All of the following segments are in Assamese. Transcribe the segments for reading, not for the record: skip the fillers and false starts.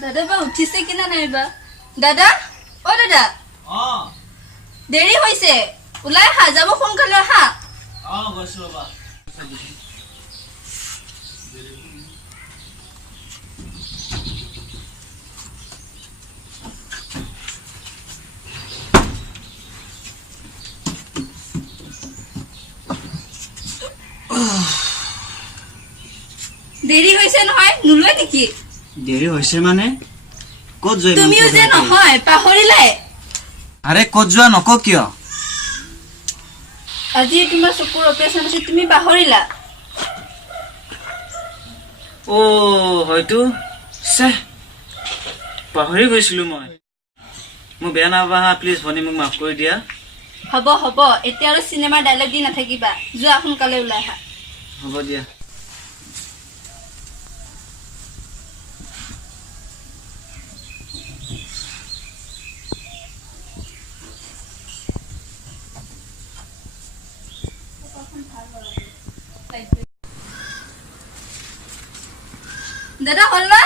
দাদা বা উঠিছে কিনা নাইবা দাদা ও দাদা দেৰি হৈছে ওলাই আহা যাব সোনকালে আহা গৈছো ৰবা দেৰি হৈছে নহয় নুলুৱে নেকি দেৰি হৈছে মানে ক'ত যোৱা তুমিও যে নহয় পাহৰিলাই আৰে ক'ত যোৱা নক কিয় আজি তোমাৰ চকুৰ অপাৰেশ্যন আছে তুমি পাহৰিলা ও হয়তো পাহৰি গৈছিলো মই বেয়া নাপাবা প্লিজ ভনী মোক মাফ কৰি দিয়া হ'ব হ'ব এতিয়া আৰু চিনেমাৰ ডায়লগ দি নাথাকিবা যোৱা সোনকালে ওলাই আহা হ'ব দিয়া দাদা হল না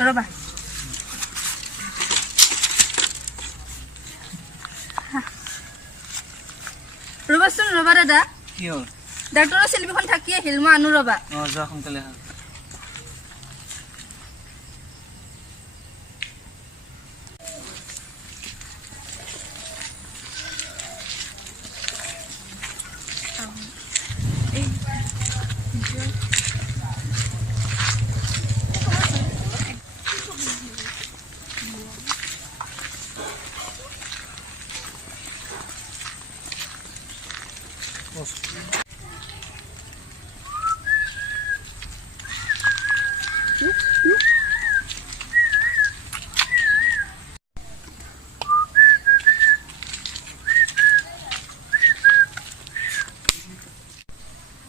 ৰবা ৰবাচোন ৰবা দাদা কি হ'ল ডাক্তৰৰ চিলিপিখন থাকি আহিল মই আনো ৰবা যোৱা সোনকালে আহা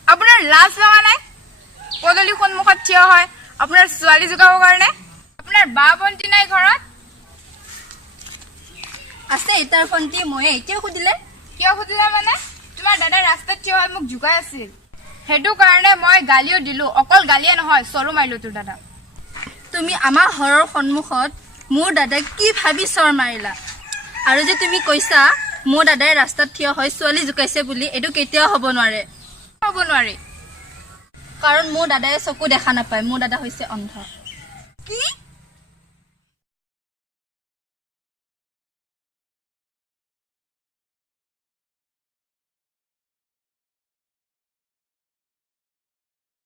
আপোনাৰ লাজ লগা নাই পদূলি সন্মুখত থিয় হয় আপোনাৰ ছোৱালী যোগাবৰ কাৰণে আপোনাৰ বা ভণ্টি নাই ঘৰত আছে তাৰ ভণ্টি মই এতিয়াও সুধিলে কিয় সুধিলে মানে তোমাৰ দাদা ৰাস্তাত থিয় হৈ মোক জোকাই আছিল সেইটো কাৰণে মই গালিও দিলো অকল গালিয়ে নহয় চৰু মাৰিলো তোৰ দাদা তুমি আমাৰ ঘৰৰ সন্মুখত মোৰ দাদাক কি ভাবি চৰ মাৰিলা আৰু যে তুমি কৈছা মোৰ দাদাই ৰাস্তাত থিয় হৈ ছোৱালী জোকাইছে বুলি এইটো কেতিয়াও হ'ব নোৱাৰে হ'ব নোৱাৰি কাৰণ মোৰ দাদাই চকু দেখা নাপায় মোৰ দাদা হৈছে অন্ধ কি